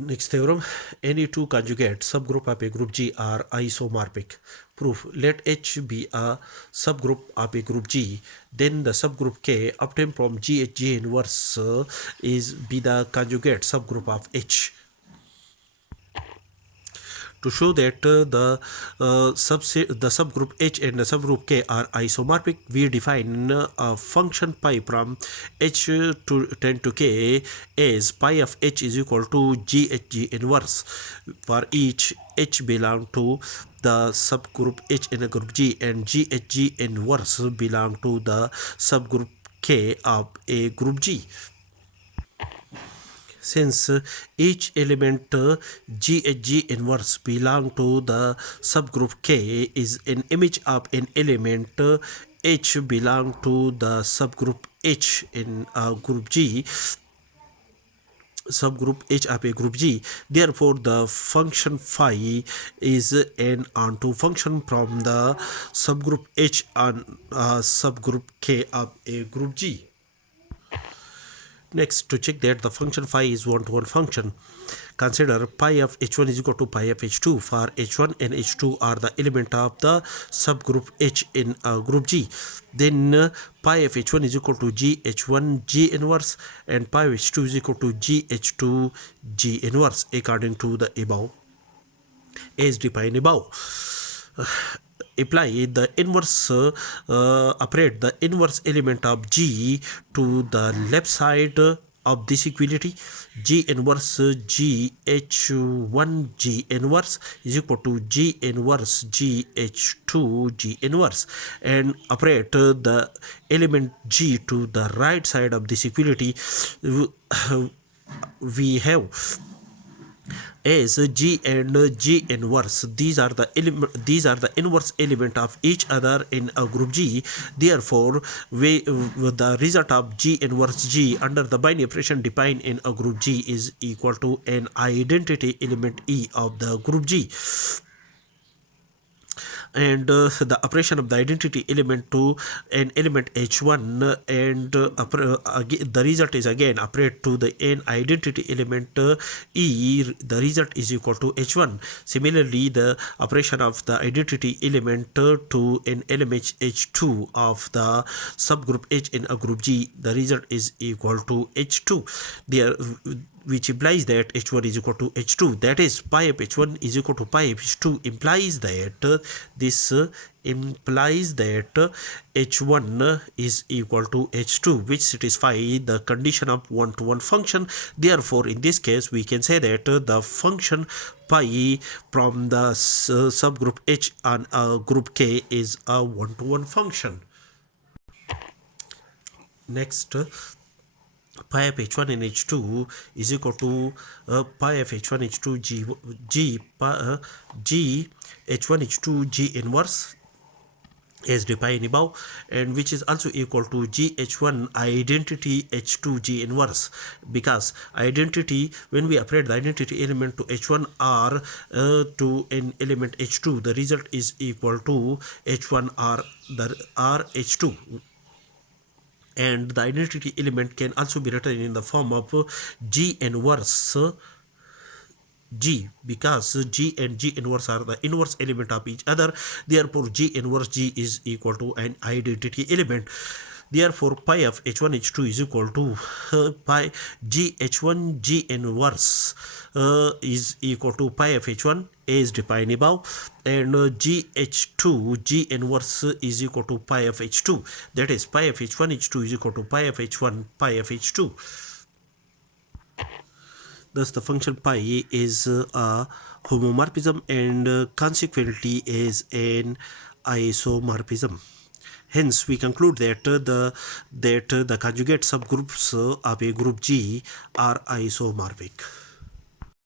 Next theorem, any two conjugate subgroup of a group G are isomorphic. Proof, let H be a subgroup of a group G, then the subgroup K obtained from G inverse is be the conjugate subgroup of H. To show that the subgroup H and the subgroup K are isomorphic, we define a function pi from H to tend to K as pi of H is equal to GHG inverse for each H belong to the subgroup H in a group G and GHG inverse belong to the subgroup K of a group G. Since each element GHG inverse belong to the subgroup K is an image of an element H belong to the subgroup H in group G, subgroup H of a group G, therefore the function phi is an onto function from the subgroup H on subgroup K of a group G. Next, to check that the function phi is one-to-one function, consider pi of h1 is equal to pi of h2 for h1 and h2 are the element of the subgroup H in group G. Then pi of h1 is equal to g h1 g inverse and pi of h2 is equal to g h2 g inverse according to the above as defined above. Apply the inverse, operate the inverse element of G to the left side of this equality. G inverse G H1 G inverse is equal to G inverse G H2 G inverse, and operate the element G to the right side of this equality. We have as G and G inverse, these are the inverse element of each other in a group G. Therefore the result of G inverse G under the binary operation defined in a group G is equal to an identity element E of the group G, and the operation of the identity element to an element h1 and the result is again operate to the n identity element E, the result is equal to h1. Similarly, the operation of the identity element to an element h2 of the subgroup H in a group G, the result is equal to h2 there, which implies that h1 is equal to h2, that is pi of h1 is equal to pi of h2 implies that this implies that h1 is equal to h2, which satisfy the condition of one-to-one function. Therefore in this case we can say that the function pi from the subgroup H on group K is a one-to-one function. Next, pi of h1 and h2 is equal to pi of h1 h2 g h1 h2 g inverse as defined above, and which is also equal to gh1 identity h2 g inverse, because identity, when we operate the identity element to h1 r to an element h2, the result is equal to h1 r the r h2, and the identity element can also be written in the form of G inverse G, because G and G inverse are the inverse element of each other. Therefore G inverse G is equal to an identity element. Therefore pi of h1 h2 is equal to pi G h1 G inverse is equal to pi of h1 as defined above, and gh2 G inverse is equal to pi of h2, that is pi of h1 h2 is equal to pi of h1 pi of h2. Thus the function pi is a homomorphism and consequently is an isomorphism. Hence we conclude that the conjugate subgroups of a group G are isomorphic.